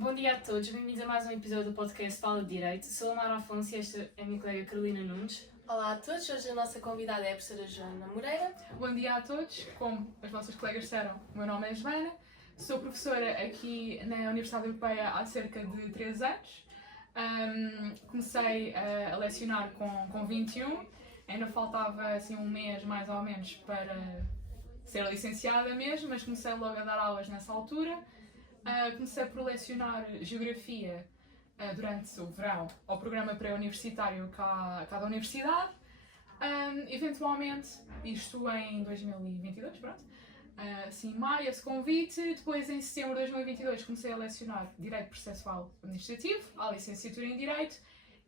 Bom dia a todos, bem-vindos a mais um episódio do podcast Fala de Direito. Sou a Mara Afonso e esta é a minha colega Carolina Nunes. Olá a todos, hoje a nossa convidada é a professora Joana Moreira. Bom dia a todos, como as nossas colegas disseram, o meu nome é Joana, sou professora aqui na Universidade Europeia há cerca de 3 anos. Comecei a lecionar com 21, ainda faltava assim um mês mais ou menos para ser licenciada mesmo, mas comecei logo a dar aulas nessa altura. Comecei por lecionar Geografia durante o verão ao programa pré-universitário cá da Universidade. Eventualmente, isto em 2022, pronto, assim, maio, esse convite. Depois, em setembro de 2022, comecei a lecionar Direito Processual Administrativo, à licenciatura em Direito,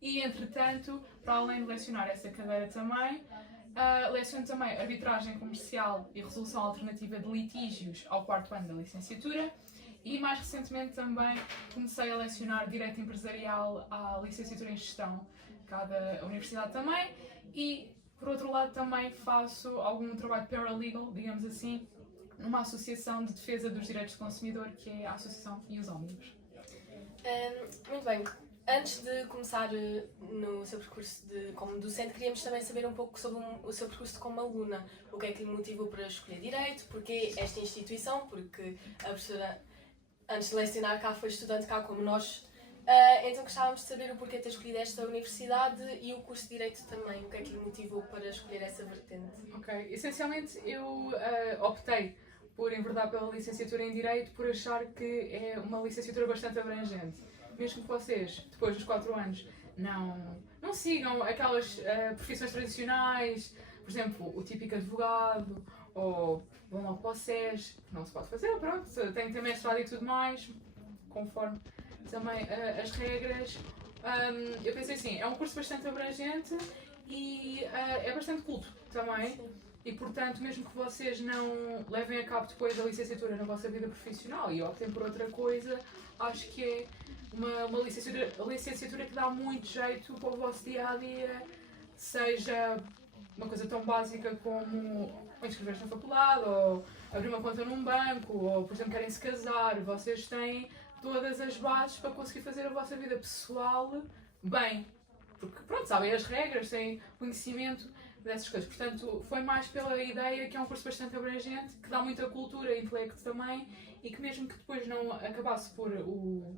e, entretanto, para além de lecionar essa cadeira também, leciono também Arbitragem Comercial e Resolução Alternativa de Litígios ao 4º ano da licenciatura. E mais recentemente também comecei a lecionar Direito Empresarial à licenciatura em Gestão, cá da Universidade também. E, por outro lado, também faço algum trabalho paralegal, digamos assim, numa associação de defesa dos direitos do consumidor, que é a Associação e os Ómnibus. Muito bem, antes de começar no seu percurso como docente, queríamos também saber um pouco sobre o seu percurso como aluna. O que é que lhe motivou para escolher Direito, porquê esta instituição, porque a professora, antes de lecionar cá, foi estudante cá como nós. Então gostávamos de saber o porquê de ter escolhido esta universidade e o curso de Direito também. O que é que lhe motivou para escolher essa vertente? Ok, essencialmente eu optei por enverdar pela licenciatura em Direito por achar que é uma licenciatura bastante abrangente. Mesmo que vocês, depois dos 4 anos, não sigam aquelas profissões tradicionais, por exemplo, o típico advogado, ou vão logo para o SES, que não se pode fazer, pronto, tem que ter mestrado e tudo mais, conforme também as regras. Eu pensei assim, é um curso bastante abrangente e é bastante culto também. Sim. E, portanto, mesmo que vocês não levem a cabo depois a licenciatura na vossa vida profissional e optem por outra coisa, acho que é uma licenciatura que dá muito jeito para o vosso dia-a-dia, seja uma coisa tão básica como inscrever-se na faculdade, ou abrir uma conta num banco, ou, por exemplo, querem se casar. Vocês têm todas as bases para conseguir fazer a vossa vida pessoal bem. Porque, pronto, sabem as regras, têm conhecimento dessas coisas. Portanto, foi mais pela ideia que é um curso bastante abrangente, que dá muita cultura e intelecto também, e que mesmo que depois não acabasse por o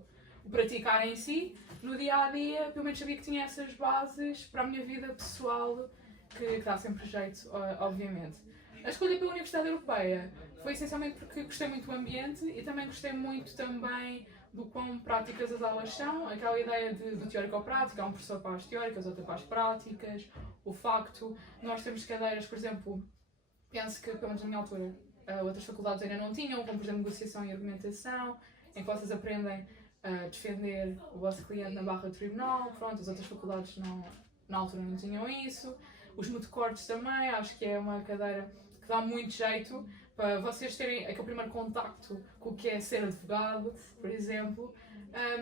praticar em si, no dia-a-dia, pelo menos sabia que tinha essas bases para a minha vida pessoal, que dá sempre jeito, obviamente. A escolha pela Universidade Europeia foi essencialmente porque gostei muito do ambiente e também gostei muito também do quão práticas as aulas são, aquela ideia do teórico ao prático, há um professor para as teóricas, outro para as práticas, o facto de nós termos cadeiras, por exemplo, penso que, pelo menos na minha altura, outras faculdades ainda não tinham, como por exemplo negociação e argumentação, em que vocês aprendem a defender o vosso cliente na barra do tribunal, pronto, as outras faculdades na altura não tinham isso. Os mutecortes também, acho que é uma cadeira que dá muito jeito para vocês terem aquele primeiro contacto com o que é ser advogado, por exemplo.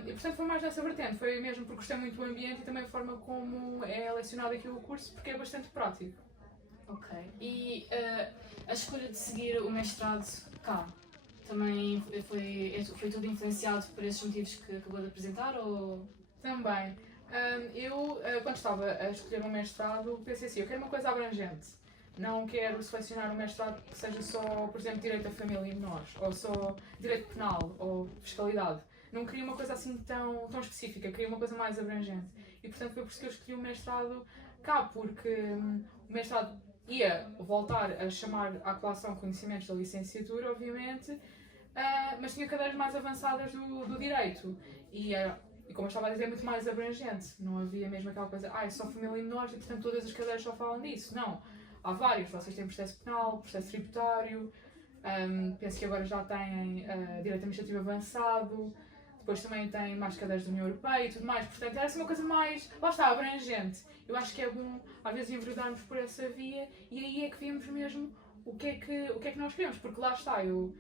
E portanto foi mais nessa vertente, foi mesmo porque gostei muito do ambiente e também a forma como é lecionado aqui o curso, porque é bastante prático. Ok. E a escolha de seguir o mestrado cá também foi tudo influenciado por esses motivos que acabou de apresentar? Ou... Também. Eu, quando estava a escolher um mestrado, pensei assim, eu quero uma coisa abrangente. Não quero selecionar um mestrado que seja só, por exemplo, Direito da Família e Menores, ou só Direito Penal, ou Fiscalidade. Não queria uma coisa assim tão específica, queria uma coisa mais abrangente. E, portanto, foi por isso que eu escolhi o mestrado cá, porque o mestrado ia voltar a chamar à colação conhecimentos da licenciatura, obviamente, mas tinha cadeiras mais avançadas do Direito. E como eu estava a dizer, é muito mais abrangente. Não havia mesmo aquela coisa, é só família e menores e, portanto, todas as cadeiras só falam disso. Não. Há vários. Vocês têm processo penal, processo tributário, penso que agora já têm direito administrativo avançado, depois também têm mais cadeiras da União Europeia e tudo mais. Portanto, era assim uma coisa mais, lá está, abrangente. Eu acho que é bom, às vezes, enverdarmos por essa via e aí é que vemos mesmo o que é que nós queremos. Porque lá está, eu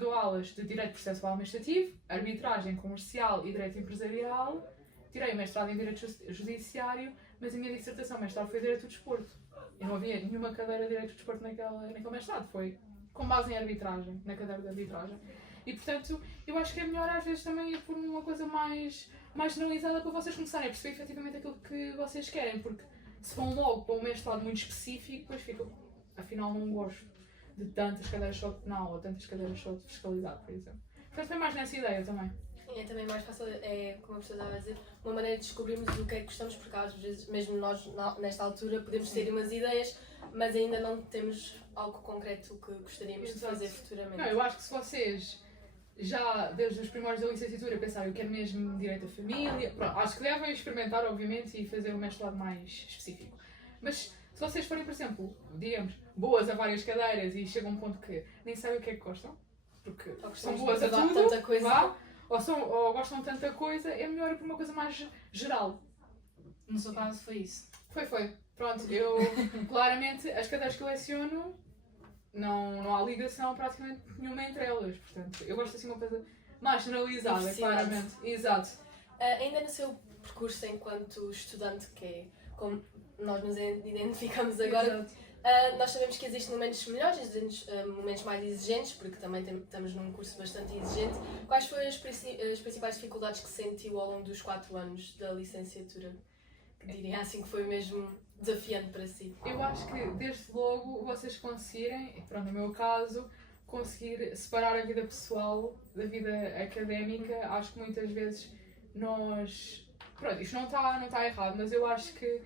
dou aulas de Direito Processual Administrativo, Arbitragem Comercial e Direito Empresarial. Tirei o mestrado em Direito Judiciário, mas a minha dissertação mestrado foi Direito do Desporto. E não havia nenhuma cadeira de Direito do Desporto naquele mestrado. Foi com base em arbitragem, na cadeira de arbitragem. E E portanto, eu acho que é melhor às vezes também ir por uma coisa mais generalizada para vocês começarem a perceber efetivamente aquilo que vocês querem, porque se vão logo para um mestrado muito específico, depois ficam, afinal não gosto de tantas cadeiras só de penal ou tantas cadeiras só de fiscalidade, por exemplo. Portanto, foi mais nessa ideia também. E é também mais fácil, como a professora estava a dizer, uma maneira de descobrirmos o que é que gostamos, porque às vezes, mesmo nós, nesta altura, podemos ter umas ideias, mas ainda não temos algo concreto que gostaríamos de fazer futuramente. Não, eu acho que se vocês já, desde os primórdios da licenciatura, pensarem eu quero mesmo direito à família, pronto, acho que devem experimentar, obviamente, e fazer um mestrado mais específico. Mas se vocês forem, por exemplo, digamos, boas a várias cadeiras e chegam a um ponto que nem sabem o que é que gostam, porque são boas a tudo, tanta coisa. vá, ou gostam de tanta coisa, é melhor ir por uma coisa mais geral. No seu caso foi isso. Foi. Pronto, eu, claramente, as cadeiras que eu leciono, não há ligação praticamente nenhuma entre elas, portanto, eu gosto assim de uma coisa mais generalizada, Diversidade. claramente. Exato. Ainda no seu percurso enquanto estudante, que é como nós nos identificamos agora, nós sabemos que existem momentos melhores e momentos mais exigentes, porque também estamos num curso bastante exigente. Quais foram as principais dificuldades que sentiu ao longo dos 4 anos da licenciatura? Que diria assim que foi mesmo desafiante para si? Eu acho que desde logo vocês conseguirem, e pronto, no meu caso, conseguir separar a vida pessoal da vida académica. Acho que muitas vezes nós. Pronto, isto não está errado, mas eu acho que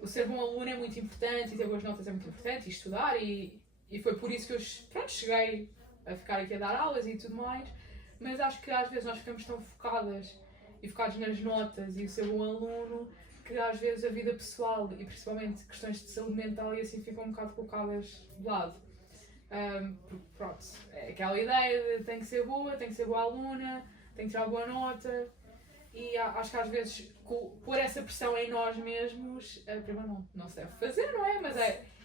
o ser bom aluno é muito importante e ter boas notas é muito importante, e estudar, e foi por isso que eu cheguei a ficar aqui a dar aulas e tudo mais, mas acho que às vezes nós ficamos tão focados nas notas e o ser bom aluno, que às vezes a vida pessoal e principalmente questões de saúde mental e assim ficam um bocado colocadas de lado. Porque pronto, é aquela ideia de tem que ser boa aluna, tem que tirar boa nota, e acho que às vezes pôr essa pressão em nós mesmos, primeiro não se deve fazer, não é? Mas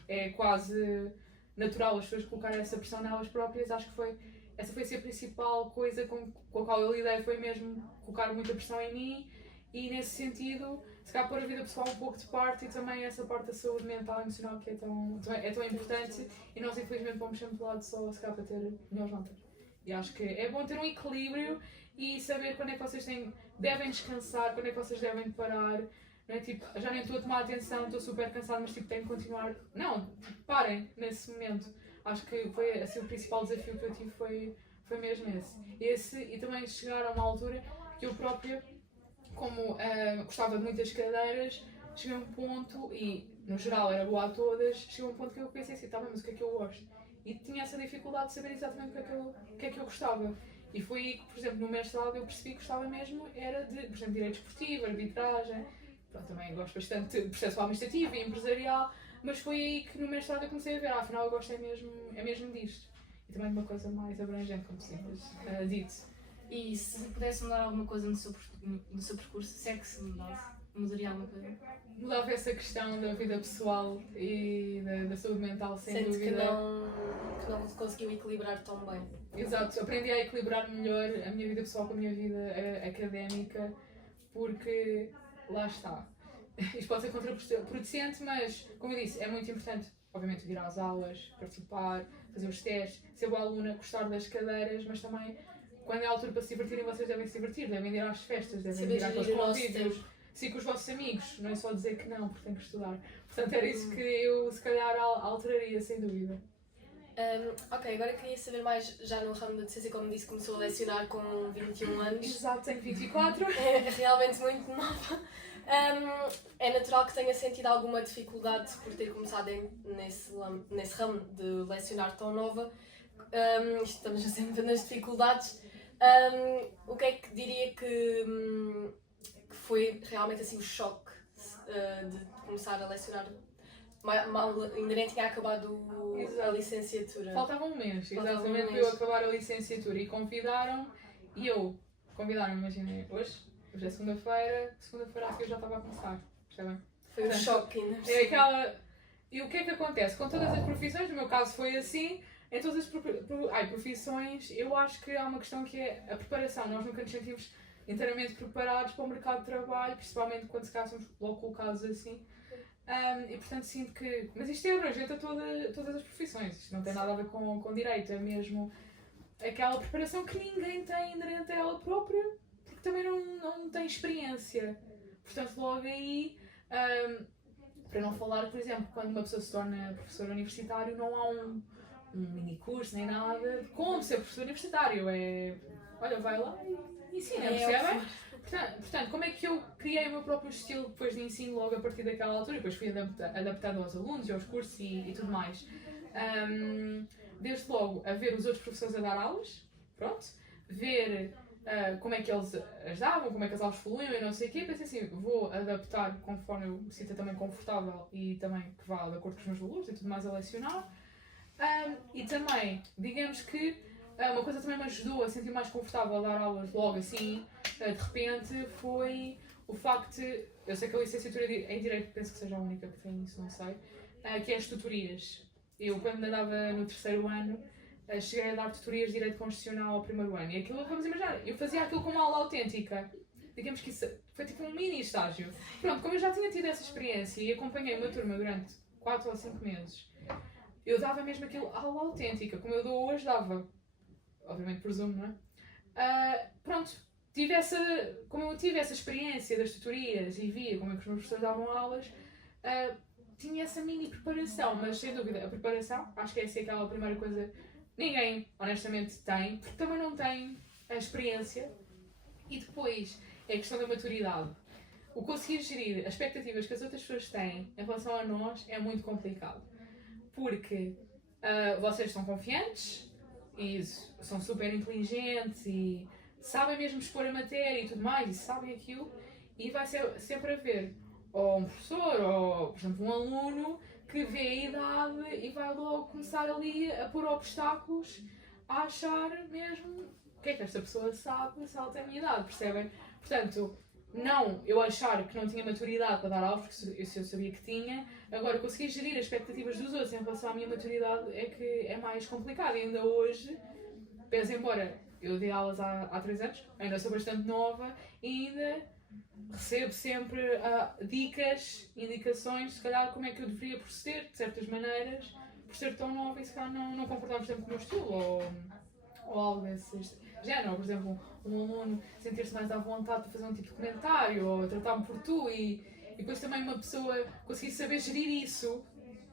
é quase natural as pessoas colocarem essa pressão nelas próprias. Acho que essa foi a principal coisa com a qual eu lidei, foi mesmo colocar muita pressão em mim, e nesse sentido, se calhar pôr a vida pessoal um pouco de parte e também essa parte da saúde mental e emocional que é tão importante, e nós infelizmente vamos sempre do lado só se calhar para ter melhores notas. E acho que é bom ter um equilíbrio e saber quando é que vocês devem descansar, quando é que vocês devem parar. Não é tipo, já nem estou a tomar atenção, estou super cansado, mas tipo, tenho que continuar. Não, tipo, parem nesse momento. Acho que foi assim, o principal desafio que eu tive foi mesmo esse. E também chegar a uma altura que eu própria, como gostava de muitas cadeiras, cheguei a um ponto, e no geral era boa a todas, cheguei a um ponto que eu pensei assim, tá bem, mas o que é que eu gosto? E tinha essa dificuldade de saber exatamente o que é que eu gostava. E foi aí que, por exemplo, no mestrado eu percebi que gostava mesmo, era de, por exemplo, direito esportivo, arbitragem, pronto, também gosto bastante de processo administrativo e empresarial, mas foi aí que no mestrado eu comecei a ver, afinal eu gosto é mesmo disto. E também de uma coisa mais abrangente, como sempre dito. E se pudesse mudar alguma coisa no seu percurso, se é que se mudaria alguma coisa? Mudava essa questão da vida pessoal e da saúde mental, sem Sente dúvida. que não conseguiu equilibrar tão bem. Exato, aprendi a equilibrar melhor a minha vida pessoal com a minha vida académica, porque lá está. Isto pode ser contraproducente, mas, como eu disse, é muito importante, obviamente, ir às aulas, participar, fazer os testes, ser boa aluna, gostar das cadeiras, mas também, quando é a altura para se divertirem, vocês devem se divertir, devem ir às festas, devem ir àqueles convívios, sim, com os vossos amigos, não é só dizer que não, porque têm que estudar. Portanto, era isso que eu, se calhar, alteraria, sem dúvida. Ok, agora queria saber mais, já no ramo da docência, como disse, começou a lecionar com 21 anos. Exato, tenho 24. É realmente muito nova. É natural que tenha sentido alguma dificuldade por ter começado nesse ramo de lecionar tão nova. Estamos sempre nas dificuldades. O que é que diria que foi realmente assim o choque de começar a lecionar? Ainda nem tinha acabado a licenciatura. Faltava um mês, exatamente, para eu acabar a licenciatura, e convidaram-me, imaginem, hoje é segunda-feira a seguir eu já estava a começar, percebem? Foi um choque ainda. É aquela... E o que é que acontece? Com todas as profissões, no meu caso foi assim, em todas as profissões, eu acho que há uma questão que é a preparação. Nós nunca nos sentimos inteiramente preparados para o mercado de trabalho, principalmente quando se calhar somos logo colocados assim. E portanto sinto que... Mas isto é abrangente a todas as profissões, isto não tem nada a ver com direito, é mesmo aquela preparação que ninguém tem inerente a ela própria, porque também não tem experiência. Portanto, logo aí, para não falar, por exemplo, quando uma pessoa se torna professor universitário, não há um mini curso nem nada de como ser professor universitário. Olha, vai lá e ensina, percebem? Portanto, como é que eu criei o meu próprio estilo depois de ensino logo a partir daquela altura? Depois fui adaptando aos alunos e aos cursos e tudo mais. Desde logo a ver os outros professores a dar aulas, pronto, ver como é que eles as davam, como é que as aulas fluíam e não sei o quê. Pensei assim, vou adaptar conforme eu me sinta também confortável e também que vá de acordo com os meus valores e tudo mais a lecionar. E também, digamos que uma coisa também me ajudou a sentir mais confortável a dar aulas logo assim, de repente, foi o facto de, eu sei que a licenciatura em Direito penso que seja a única que tem isso, não sei, que é as tutorias. Eu, quando andava no terceiro ano, cheguei a dar tutorias de Direito Constitucional ao primeiro ano. E aquilo, vamos imaginar, eu fazia aquilo com uma aula autêntica. Digamos que isso foi tipo um mini estágio. Pronto, como eu já tinha tido essa experiência e acompanhei uma turma durante 4 ou 5 meses, eu dava mesmo aquilo aula autêntica, como eu dou hoje, dava. Obviamente presumo, não é? Pronto, como eu tive essa experiência das tutorias e via como é que os meus professores davam aulas, tinha essa mini preparação, mas sem dúvida, a preparação, acho que é assim aquela primeira coisa, ninguém honestamente tem, porque também não tem a experiência. E depois é a questão da maturidade. O conseguir gerir as expectativas que as outras pessoas têm em relação a nós é muito complicado, porque vocês são confiantes e são super inteligentes e sabem mesmo expor a matéria e tudo mais, e sabem aquilo, e vai ser sempre haver ou um professor ou, por exemplo, um aluno que vê a idade e vai logo começar ali a pôr obstáculos a achar mesmo o que é que esta pessoa sabe se ela tem a minha idade, percebem? Portanto, não eu achar que não tinha maturidade para dar aulas, porque eu sabia que tinha, agora conseguir gerir as expectativas dos outros em relação à minha maturidade é que é mais complicado. E ainda hoje, pese embora eu dei aulas há 3 anos, ainda sou bastante nova e ainda recebo sempre dicas, indicações, se calhar como é que eu deveria proceder, de certas maneiras, por ser tão nova e se calhar não concordar, por exemplo, com o meu estilo ou algo desse género. Ou, por exemplo, um aluno sentir-se mais à vontade para fazer um tipo de comentário ou tratar-me por tu e depois também uma pessoa conseguir saber gerir isso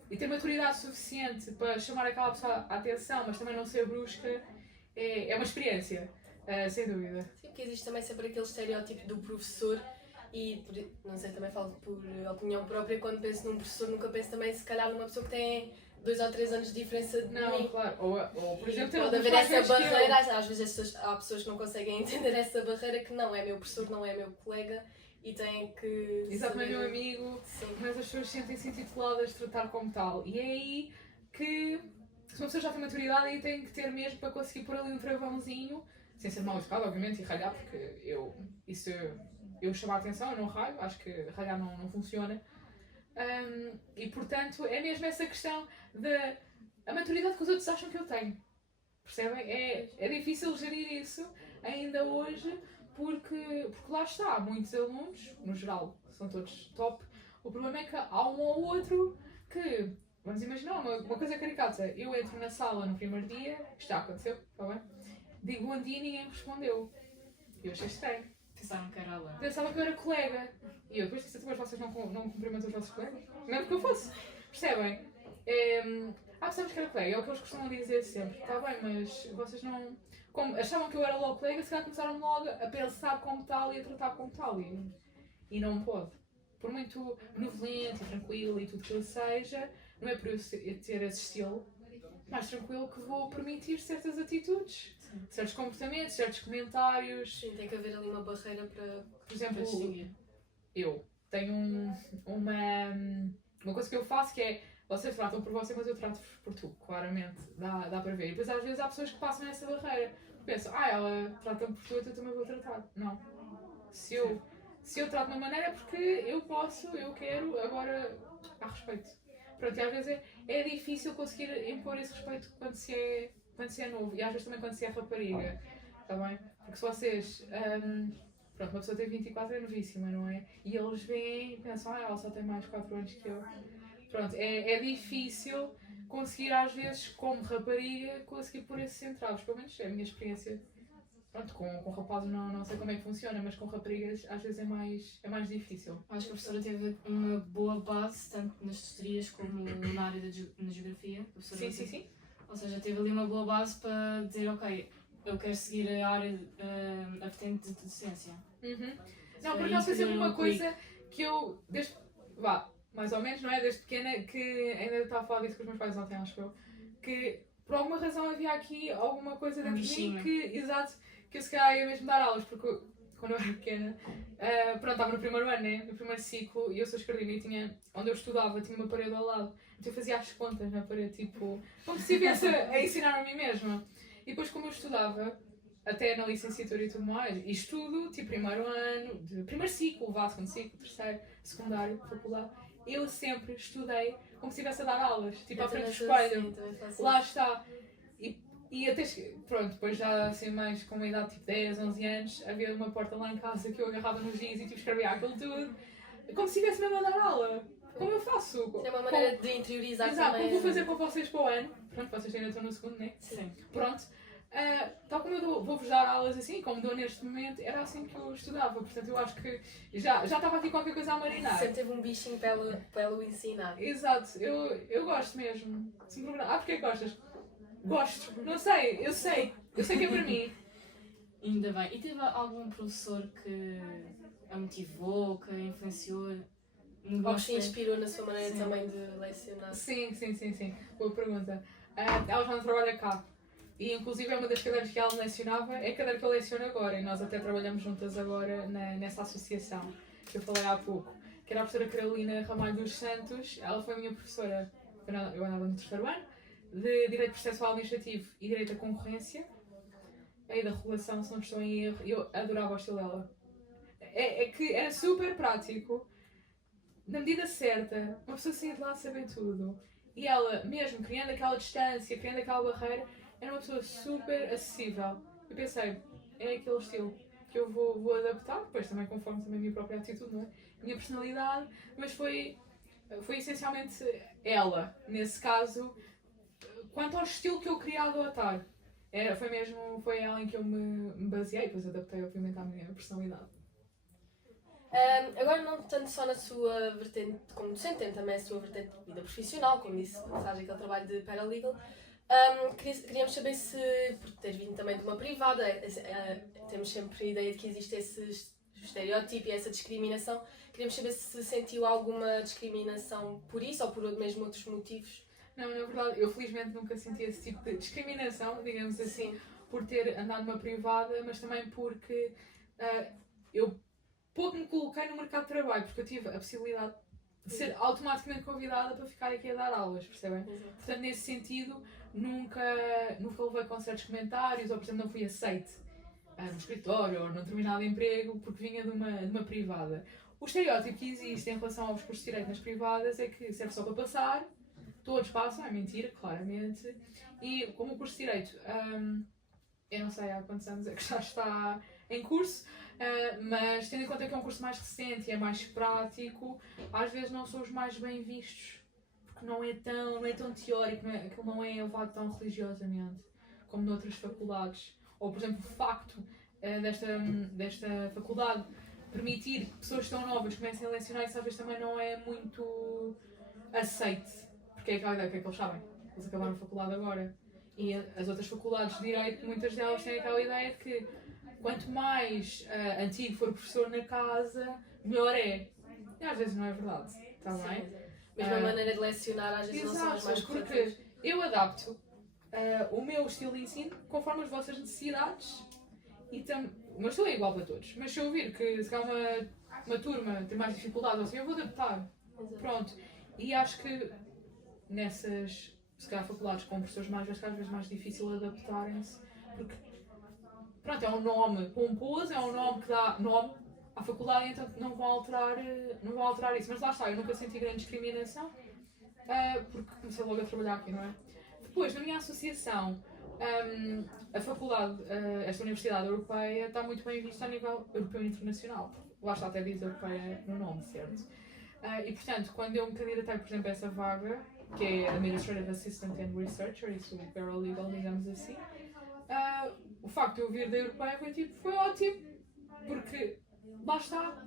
e ter maturidade suficiente para chamar aquela pessoa à atenção, mas também não ser brusca, é uma experiência, sem dúvida. Sim, porque existe também sempre aquele estereótipo do professor e, não sei, também falo por opinião própria, quando penso num professor nunca penso também se calhar numa pessoa que tem 2 ou 3 anos de diferença de Não, mim. claro. Ou por exemplo, pode haver essa barreira, às vezes há pessoas que não conseguem entender essa barreira, que não é meu professor, não é meu colega e têm que... Exato, mas meu amigo, Sim. mas as pessoas sentem-se intituladas de tratar como tal. E é aí que, se uma pessoa já tem maturidade, aí tem que ter mesmo para conseguir pôr ali um travãozinho, sem ser mal educado, obviamente, e ralhar, porque eu chamo a atenção, eu não ralho, acho que ralhar não funciona. E portanto, é mesmo essa questão da maturidade que os outros acham que eu tenho. Percebem? É difícil gerir isso ainda hoje, porque lá está, muitos alunos, no geral, são todos top. O problema é que há um ou outro que, vamos imaginar, uma coisa caricata, eu entro na sala no primeiro dia, isto já aconteceu, está bem? Digo bom dia e ninguém me respondeu. Eu achei estranho. Pensaram que era lá. Pensava que eu era colega. E eu depois disse, mas vocês não cumprimentam os vossos colegas? Não é porque eu fosse. Percebem? Pensamos que era colega, é o que eles costumam dizer sempre. Está bem, mas vocês não... Como achavam que eu era logo colega, se calhar começaram logo a pensar como tal e a tratar como tal. E não pode. Por muito benevolente e tranquilo e tudo que eu seja, não é por eu ter esse estilo mais tranquilo que vou permitir certas atitudes, certos comportamentos, certos comentários. Sim, tem que haver ali uma barreira para... Por exemplo, distinguir. eu tenho uma coisa que eu faço que é, vocês tratam por você, mas eu trato-vos por tu, claramente, dá para ver. E depois às vezes há pessoas que passam nessa barreira, pensam, ela trata-me por tu, então eu também vou tratar. Não. Se eu trato de uma maneira é porque eu posso, eu quero, agora há respeito. Pronto, e às vezes é difícil conseguir impor esse respeito quando se é novo, e às vezes também quando se é rapariga, está bem? Porque se vocês... Pronto, uma pessoa tem 24 é novíssima, não é? E eles veem e pensam, ela só tem mais 4 anos que eu. Pronto, é difícil conseguir às vezes, como rapariga, conseguir pôr esses entraves, pelo menos é a minha experiência. Pronto, com rapazes não sei como é que funciona, mas com raparigas às vezes é mais difícil. Acho que a professora teve uma boa base, tanto nas tutorias como na área na geografia. A professora Sim. Ou seja, teve ali uma boa base para dizer, ok, eu quero seguir a área, a vertente de docência. Não, porque foi sempre uma coisa que eu, mais ou menos, não é? Desde pequena, que ainda estava a falar disso com os meus pais ontem, acho eu, que por alguma razão havia aqui alguma coisa dentro de mim que eu se calhar ia mesmo dar aulas, porque quando eu era pequena, pronto, estava no primeiro ano, né? No primeiro ciclo, e eu sou escardina e onde eu estudava, tinha uma parede ao lado, então eu fazia as contas na parede, tipo, como se estivesse a ensinar a mim mesma. E depois, como eu estudava, até na licenciatura e tudo mais, e estudo, tipo, primeiro ano, de primeiro ciclo, segundo ciclo, terceiro, secundário, faculdade, eu sempre estudei como se estivesse a dar aulas, tipo, à frente do espelho. Lá está. E até, pronto, depois já assim mais com uma idade tipo 10, 11 anos, havia uma porta lá em casa que eu agarrava nos giz e tipo escrevia aquilo tudo, como se estivesse mesmo a dar aula. Como eu faço? É uma maneira de interiorizar exato, também. Como vou fazer para vocês para o ano. Pronto, vocês ainda estão no segundo, né? Sim. Pronto. Tal como eu vou-vos dar aulas assim, como dou neste momento, era assim que eu estudava. Portanto, eu acho que já estava aqui qualquer coisa a marinar. Sempre teve um bichinho para ela o ensinar. Exato, eu gosto mesmo. Se me perguntar, porquê que gostas? Gosto, não sei, eu sei que é para mim. Ainda bem. E teve algum professor que a motivou, que a influenciou? Ou que se inspirou na sua maneira Sim. também de lecionar? Sim. Boa pergunta. Ela já não trabalha cá. E inclusive é uma das cadeiras que ela lecionava, é a cadeira que eu leciono agora. E nós até trabalhamos juntas agora nessa associação que eu falei há pouco. Que era a professora Carolina Ramalho dos Santos. Ela foi a minha professora, eu andava no terceiro ano, de Direito Processual Administrativo e Direito da Concorrência. Aí da regulação, se não estou em erro, eu adorava o estilo dela. É que era super prático, na medida certa, uma pessoa saía de lá a saber tudo. E ela, mesmo criando aquela distância, criando aquela barreira, era uma pessoa super acessível. Eu pensei, é aquele estilo que eu vou adaptar, depois também conforme também a minha própria atitude, não é? A minha personalidade, mas foi essencialmente ela, nesse caso, quanto ao estilo que eu queria adotar. Foi ela em que eu me baseei, depois adaptei obviamente à minha personalidade. Agora não tanto só na sua vertente como docente, tem também a sua vertente de vida profissional, como disse, faz aquele trabalho de paralegal. Queríamos saber se, por teres vindo também de uma privada, temos sempre a ideia de que existe esse estereótipo e essa discriminação. Queríamos saber se sentiu alguma discriminação por isso ou por mesmo outros motivos. Não, na verdade, eu felizmente nunca senti esse tipo de discriminação, digamos assim, por ter andado numa privada, mas também porque eu pouco me coloquei no mercado de trabalho, porque eu tive a possibilidade de ser automaticamente convidada para ficar aqui a dar aulas, percebem? Exato. Portanto, nesse sentido, nunca levei com certos comentários, ou por exemplo, não fui aceite no escritório ou num determinado emprego porque vinha de uma privada. O estereótipo que existe em relação aos cursos de direito nas privadas é que serve só para passar, todos passam, é mentira, claramente, e como o curso de direito, eu não sei há quantos anos é que já está em curso, mas tendo em conta que é um curso mais recente e é mais prático, às vezes não são os mais bem vistos, porque não é tão teórico, aquilo não é levado tão religiosamente como noutras faculdades. Ou, por exemplo, o facto desta faculdade permitir que pessoas tão novas comecem a lecionar, isso às vezes também não é muito aceite, porque é aquela ideia que é que eles sabem, eles acabaram a faculdade agora. E as outras faculdades de Direito, muitas delas têm aquela ideia de que quanto mais antigo for o professor na casa, melhor é. E às vezes não é verdade, está bem? Mesmo a maneira de lecionar às vezes não são as mais porque eu adapto o meu estilo de ensino conforme as vossas necessidades o meu estilo é igual para todos. Mas se eu vir que se calhar uma turma tem mais dificuldade, assim, eu vou adaptar. Exato. Pronto. E acho que nessas, se calhar, faculdades com professores mais velhos, às vezes mais difícil adaptarem-se, porque pronto, é um nome pomposo, é um nome que dá nome à faculdade, então não vão alterar isso. Mas lá está, eu nunca senti grande discriminação, porque comecei logo a trabalhar aqui, não é? Depois, na minha associação, a faculdade, esta Universidade Europeia, está muito bem vista a nível europeu e internacional. Lá está, até diz europeia no nome, certo? E portanto, quando eu me candidatei, por exemplo, a essa vaga, que é Administrative Assistant and Researcher, isso é paralegal, digamos assim. O facto de eu vir da Europeia foi ótimo, porque lá está,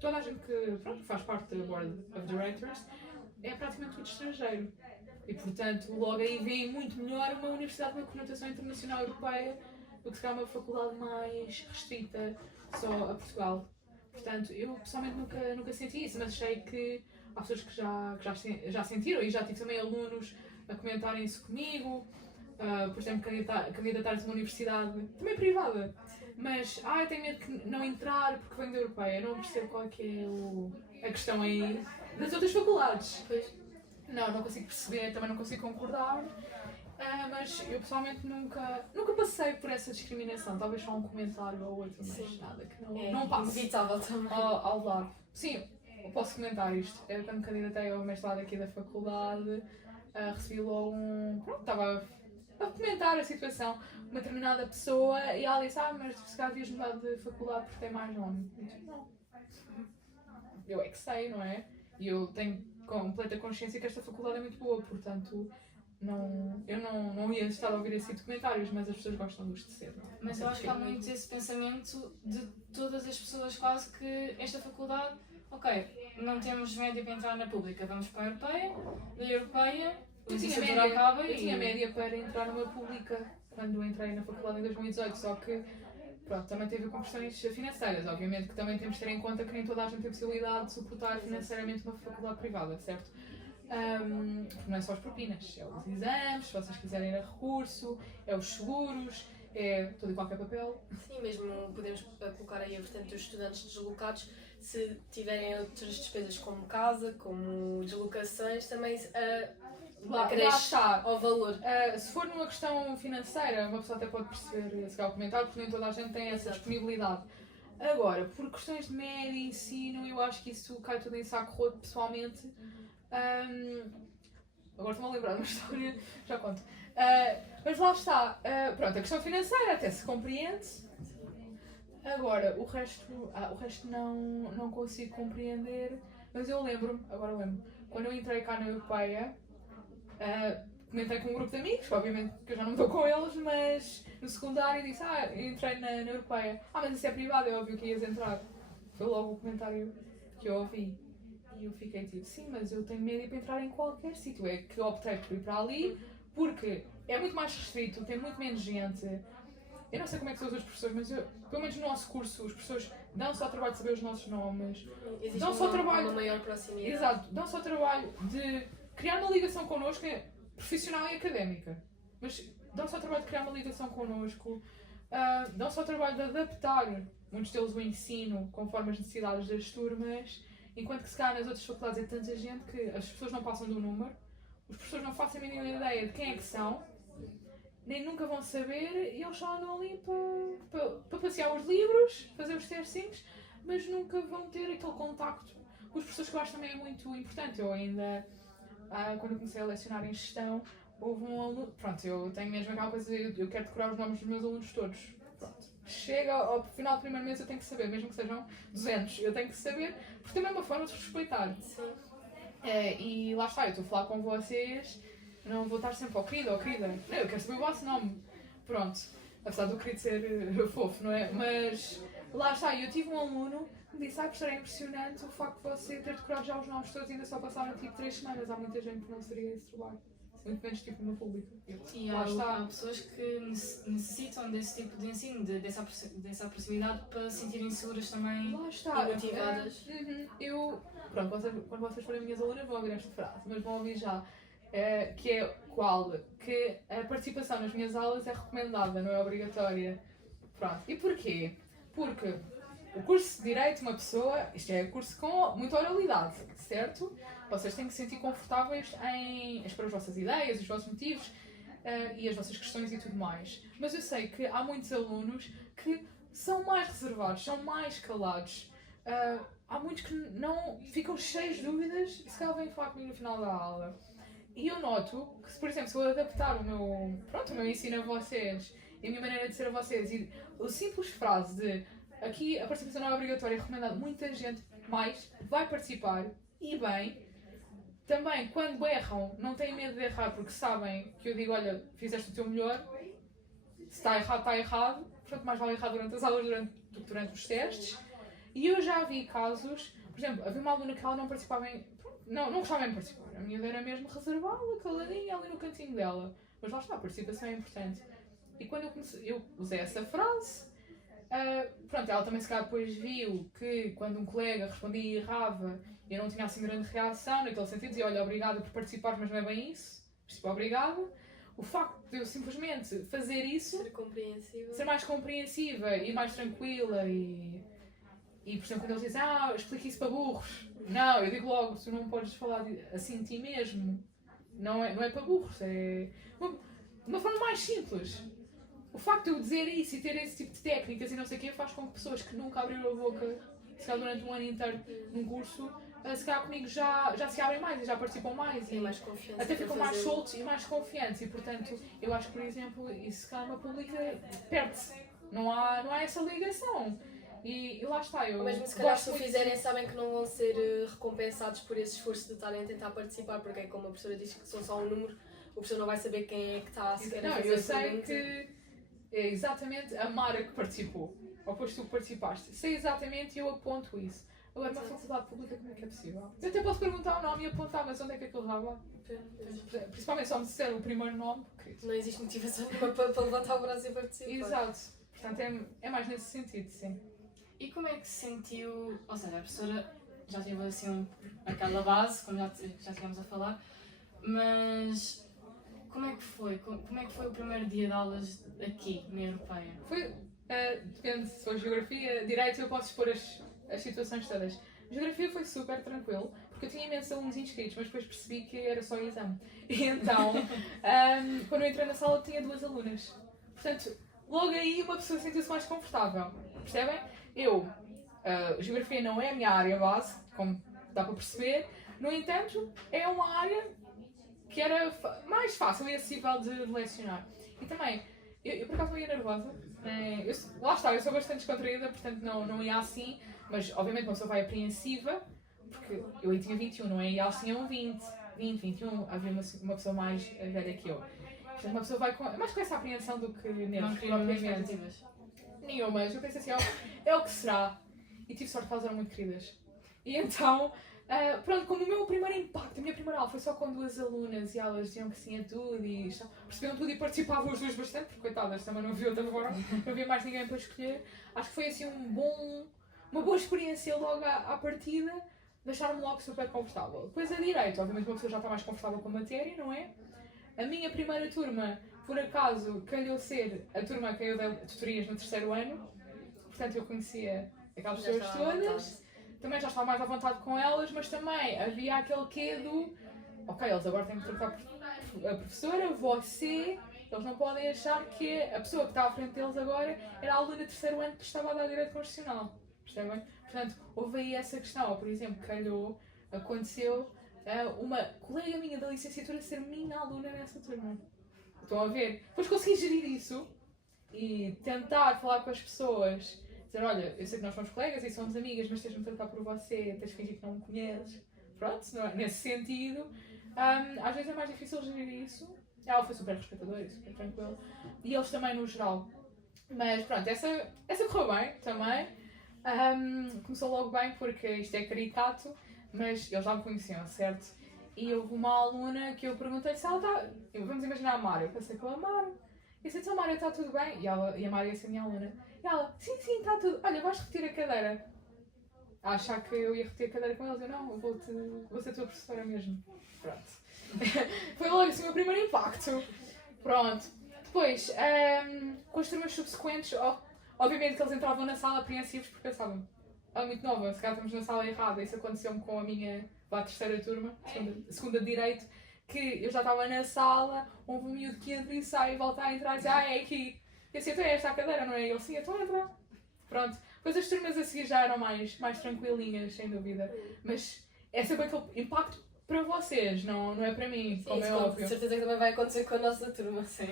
toda a gente que faz parte da Board of Directors é praticamente tudo estrangeiro. E portanto, logo aí vem muito melhor uma universidade com uma conotação internacional europeia do que se calhar uma faculdade mais restrita só a Portugal. Portanto, eu pessoalmente nunca senti isso, mas sei que há pessoas que já sentiram, e já tive também alunos a comentarem isso comigo, por exemplo, candidatar-se a uma universidade, também privada, mas eu tenho medo de não entrar porque venho da Europeia. Eu não percebo qual é que é a questão aí das outras faculdades. Pois. Não consigo perceber, também não consigo concordar, mas eu pessoalmente nunca passei por essa discriminação. Talvez só um comentário ou outro, mas Sim. nada que não passe Inevitável também. ao lado. Sim, eu posso comentar isto. Eu, quando candidatei ao mestrado aqui da faculdade, recebi logo estava a comentar a situação, uma determinada pessoa, e ela disse: mas se calhar devias mudar de faculdade porque tem mais nome. Eu disse: não. Eu é que sei, não é? E eu tenho completa consciência que esta faculdade é muito boa, portanto, eu não ia estar a ouvir esse tipo de comentários, mas as pessoas gostam dos de ser, não é? Mas eu acho que há muito esse pensamento de todas as pessoas quase que esta faculdade, ok, não temos média para entrar na pública, vamos para a europeia, da europeia, a licenciatura acaba eu e... tinha média para entrar numa pública quando entrei na faculdade em 2018, só que também teve com questões financeiras. Obviamente que também temos de ter em conta que nem toda a gente tem possibilidade de suportar financeiramente uma faculdade privada, certo? Porque não é só as propinas, é os exames, se vocês quiserem ir a recurso, é os seguros, é todo e qualquer papel. Sim, mesmo podemos colocar aí a vertente dos estudantes deslocados, se tiverem outras despesas como casa, como deslocações, também Lá acresce está. ao valor. Se for numa questão financeira, uma pessoa até pode perceber se calhar o comentário, porque nem toda a gente tem essa Exato. disponibilidade. Agora, por questões de média, ensino, eu acho que isso cai tudo em saco roto, pessoalmente. Agora estou-me a lembrar de uma história, já conto. Mas lá está. Pronto, a questão financeira até se compreende. Agora, o resto não consigo compreender. Mas eu lembro-me, quando eu entrei cá na Europeia, comentei com um grupo de amigos, obviamente que eu já não estou com eles, mas no secundário disse: entrei na Europeia. Mas isso é privado, é óbvio que ias entrar. Foi logo o comentário que eu ouvi. E eu fiquei tipo: sim, mas eu tenho média para entrar em qualquer sítio. É que eu optei por ir para ali, porque é muito mais restrito, tem muito menos gente. Eu não sei como é que são os outros professores, mas pelo menos no nosso curso, os professores dão só o trabalho de saber os nossos nomes. Existe Dão só trabalho. uma maior proximidade. Exato, dão só o trabalho de criar uma ligação connosco, profissional e académica. Mas dão só o trabalho de criar uma ligação connosco, dão só o trabalho de adaptar muitos deles o ensino conforme as necessidades das turmas, enquanto que se calhar nas outras faculdades é tanta gente que as pessoas não passam do número, os professores não fazem a mínima ideia de quem é que são, nem nunca vão saber, e eles só andam ali para passear os livros, fazer os textinhos, mas nunca vão ter aquele contacto com os professores, que eu acho também é muito importante. Eu ainda, quando eu comecei a lecionar em gestão, houve um aluno, eu tenho mesmo aquela coisa, eu quero decorar os nomes dos meus alunos todos. Chega ao final do primeiro mês eu tenho que saber, mesmo que sejam 200, eu tenho que saber, porque também é uma forma de respeitar. Sim. E lá está, eu estou a falar com vocês, não vou estar sempre ao querido ou querida. Não, eu quero saber o vosso nome. Pronto. Apesar do querido ser fofo, não é? Mas lá está, eu tive um aluno que me disse: professora, é impressionante o facto de você ter decorado já os nomes todos e ainda só passaram tipo 3 semanas. Há muita gente que não seria esse trabalho. Muito menos tipo no público. E lá está. há pessoas que necessitam desse tipo de ensino, dessa proximidade para se sentirem seguras também. Lá está. E motivadas. Quando vocês forem minhas alunas vão ouvir esta frase, mas vão ouvir já. Que é qual? Que a participação nas minhas aulas é recomendada, não é obrigatória. Pronto. E porquê? Porque o curso de Direito, uma pessoa, isto é curso com muita oralidade, certo? Vocês têm que se sentir confortáveis em expor as vossas ideias, os vossos motivos e as vossas questões e tudo mais. Mas eu sei que há muitos alunos que são mais reservados, são mais calados. Há muitos que não ficam cheios de dúvidas e se calhar vêm falar comigo no final da aula. E eu noto que, por exemplo, se eu adaptar o meu ensino a vocês e a minha maneira de ser a vocês, e a simples frase de aqui a participação não é obrigatória, é recomendado, muita gente mais vai participar, e bem, também, quando erram, não têm medo de errar porque sabem que eu digo, olha, fizeste o teu melhor, se está errado, está errado, portanto mais vale errar durante as aulas do que durante os testes. E eu já vi casos, por exemplo, havia uma aluna que ela não participava não gostava mesmo de participar, a minha era mesmo reservada, caladinha ali no cantinho dela. Mas lá está, a participação é importante. E quando eu usei essa frase, pronto, ela também se calhar depois viu que quando um colega respondia e errava, eu não tinha assim grande reação, naquele sentido, dizia, olha, obrigada por participar, mas não é bem isso, tipo, obrigada. O facto de eu simplesmente fazer isso, ser mais compreensiva e mais tranquila e por exemplo, quando eles dizem, explica isso para burros. Não, eu digo logo, tu não podes falar assim de ti mesmo. Não é para burros, é uma forma mais simples. O facto de eu dizer isso e ter esse tipo de técnicas e não sei o quê faz com que pessoas que nunca abriram a boca, se calhar durante um ano inteiro num curso, se calhar comigo já se abrem mais e já participam mais. E mais confiança. Até ficam mais soltos e mais confiantes. E portanto, eu acho que, por exemplo, isso se calhar uma pública perde-se. Não há essa ligação. E lá está, eu. Ou mesmo se calhar se o fizerem, sabem que não vão ser recompensados por esse esforço de estarem a tentar participar, porque é como a professora diz que são só um número, o professor não vai saber quem é que está a sequer a fazer. Não, eu sei que é exatamente a Mara que participou, ou depois tu que participaste. Sei exatamente e eu aponto isso. Agora, uma faculdade pública, como é que é possível? Eu até posso perguntar o nome e apontar, mas onde é que aquilo vai lá? Principalmente só me disser o primeiro nome, porque não existe motivação nenhuma para levantar o braço e participar. Exato. Portanto, é mais nesse sentido, sim. E como é que se sentiu, ou seja, a professora já teve assim aquela base, como já tivemos a falar, mas como é que foi? Como é que foi o primeiro dia de aulas aqui, na Europeia? Foi, depende se for geografia, direito, eu posso expor as situações todas. Geografia foi super tranquilo, porque eu tinha imensos alunos inscritos, mas depois percebi que era só exame. E então, quando eu entrei na sala, tinha 2 alunas. Portanto, logo aí uma pessoa sentiu-se mais confortável. Percebem? Geografia não é a minha área base, como dá para perceber. No entanto, é uma área que era mais fácil e acessível de lecionar. E também, eu por acaso não ia nervosa. Lá está, eu sou bastante descontraída, portanto não ia assim. Mas, obviamente, uma pessoa vai apreensiva, porque eu aí tinha 21, não é? E elas tinham 20, 21, havia uma pessoa mais velha que eu. Portanto, uma pessoa vai mais com essa apreensão do que nervos, propriamente. Nenhumas, eu pensei assim, é o que será. E tive sorte que elas eram muito queridas. E então, pronto, como o meu primeiro impacto, a minha primeira aula foi só com 2 alunas e elas diziam que sim a tudo e percebiam tudo e participavam as 2 bastante, porque coitadas, também não havia outra forma, não havia mais ninguém para escolher. Acho que foi assim uma boa experiência logo à partida, deixaram-me logo super confortável. Depois a direito, obviamente uma pessoa já está mais confortável com a matéria, não é? A minha primeira turma, por acaso, calhou ser a turma que eu dei tutorias no 3º ano, portanto eu conhecia aquelas pessoas todas, também já estava mais à vontade com elas, mas também havia aquele quê do ok, eles agora têm que tratar a professora, você, eles não podem achar que a pessoa que está à frente deles agora era a aluna de 3º ano que estava a dar direito constitucional, percebem? Portanto, houve aí essa questão, ou por exemplo, aconteceu uma colega minha da licenciatura ser minha aluna nessa turma. Estão a ver? Depois consegui gerir isso e tentar falar com as pessoas, dizer, olha, eu sei que nós somos colegas e somos amigas, mas tens-me tratar por você, tens de fingir que não me conheces. Pronto, nesse sentido, às vezes é mais difícil gerir isso. Ela foi super respeitadora e super tranquila. E eles também no geral. Mas pronto, essa correu bem também. Começou logo bem porque isto é caricato, mas eles já me conheciam, certo? E houve uma aluna que eu perguntei se ela está... Vamos imaginar a Mara, eu passei com a Mara. E disse, então Mara, está tudo bem? E a Mara ia ser a minha aluna. E ela, sim, está tudo. Olha, vais repetir a cadeira. A achar que eu ia repetir a cadeira com eles. Eu não, vou ser a tua professora mesmo. Pronto. Foi logo assim o meu primeiro impacto. Pronto. Depois, com as turmas subsequentes, obviamente que eles entravam na sala apreensivos porque pensavam, ela é muito nova, se calhar estamos na sala errada. Isso aconteceu-me com a minha terceira turma, segunda de Direito, que eu já estava na sala, houve um miúdo que entra e sai e volta a entrar e diz, é aqui. E assim, então é esta a cadeira, não é? E ele, sim, então entra. Pronto. Depois as turmas a seguir já eram mais tranquilinhas, sem dúvida. Mas é sempre aquele impacto para vocês, não é para mim, sim, como é óbvio. Com certeza que também vai acontecer com a nossa turma, sim.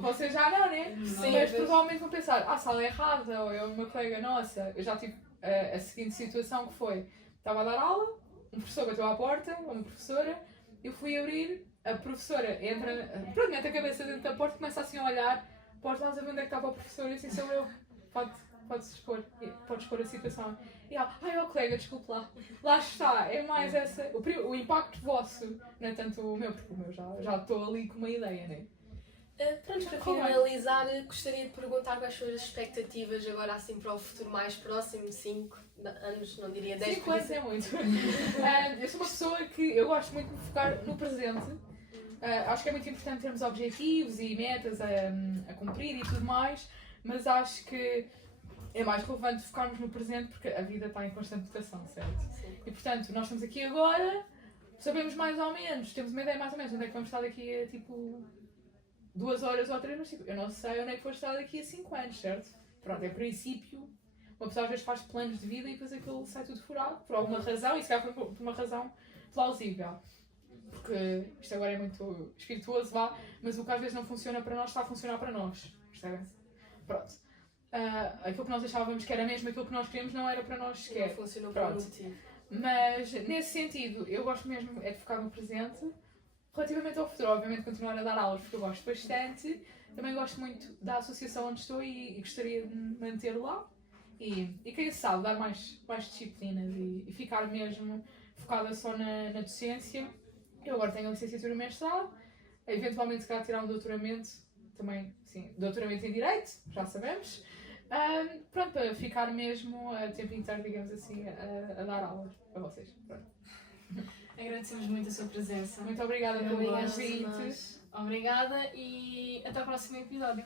Vocês já não, né? Sim, mas provavelmente vão pensar, a sala é errada, ou é uma colega nossa. Eu já tive a seguinte situação que foi, estava a dar aula, um professor bateu à porta, ou uma professora, eu fui abrir, a professora entra, pronto, mete a cabeça dentro da porta, começa assim a olhar, podes lá saber onde é que estava o professor, e assim sou eu, podes expor a situação. E ela, ó colega, desculpe lá está, é mais essa, o impacto vosso, não é tanto o meu, porque o meu já estou ali com uma ideia, não é? Pronto, para finalizar, gostaria de perguntar quais são as expectativas agora assim para o futuro mais próximo, 5 anos, não diria 10. 5 anos é muito. Eu sou uma pessoa que eu gosto muito de focar no presente. Acho que é muito importante termos objetivos e metas a cumprir e tudo mais, mas acho que é mais relevante focarmos no presente porque a vida está em constante mutação, certo? Sim. E portanto, nós estamos aqui agora, sabemos mais ou menos, temos uma ideia mais ou menos onde é que vamos estar daqui a tipo 2 horas ou 3, mas tipo, eu não sei onde é que vou estar daqui a 5 anos, certo? Pronto, é princípio. Uma pessoa às vezes faz planos de vida e depois aquilo sai tudo furado, por alguma razão, e se calhar por uma razão plausível. Porque isto agora é muito espirituoso, mas o que às vezes não funciona para nós está a funcionar para nós, percebem? Pronto. Aquilo que nós achávamos que era mesmo aquilo que nós queríamos não era para nós sequer. Não funcionou para o motivo. Mas nesse sentido, eu gosto mesmo é de focar no presente. Relativamente ao futuro, obviamente continuar a dar aulas porque eu gosto bastante. Também gosto muito da associação onde estou e gostaria de me manter lá. E quem sabe, dar mais disciplinas e ficar mesmo focada só na docência. Eu agora tenho a licenciatura e mestrado, eventualmente se calhar tirar um doutoramento, também, sim, doutoramento em Direito, já sabemos. Pronto, para ficar mesmo a tempo inteiro, digamos assim, a dar aulas a vocês. Pronto. Agradecemos muito a sua presença. Muito obrigada pelo convite. Obrigada e até o próximo episódio.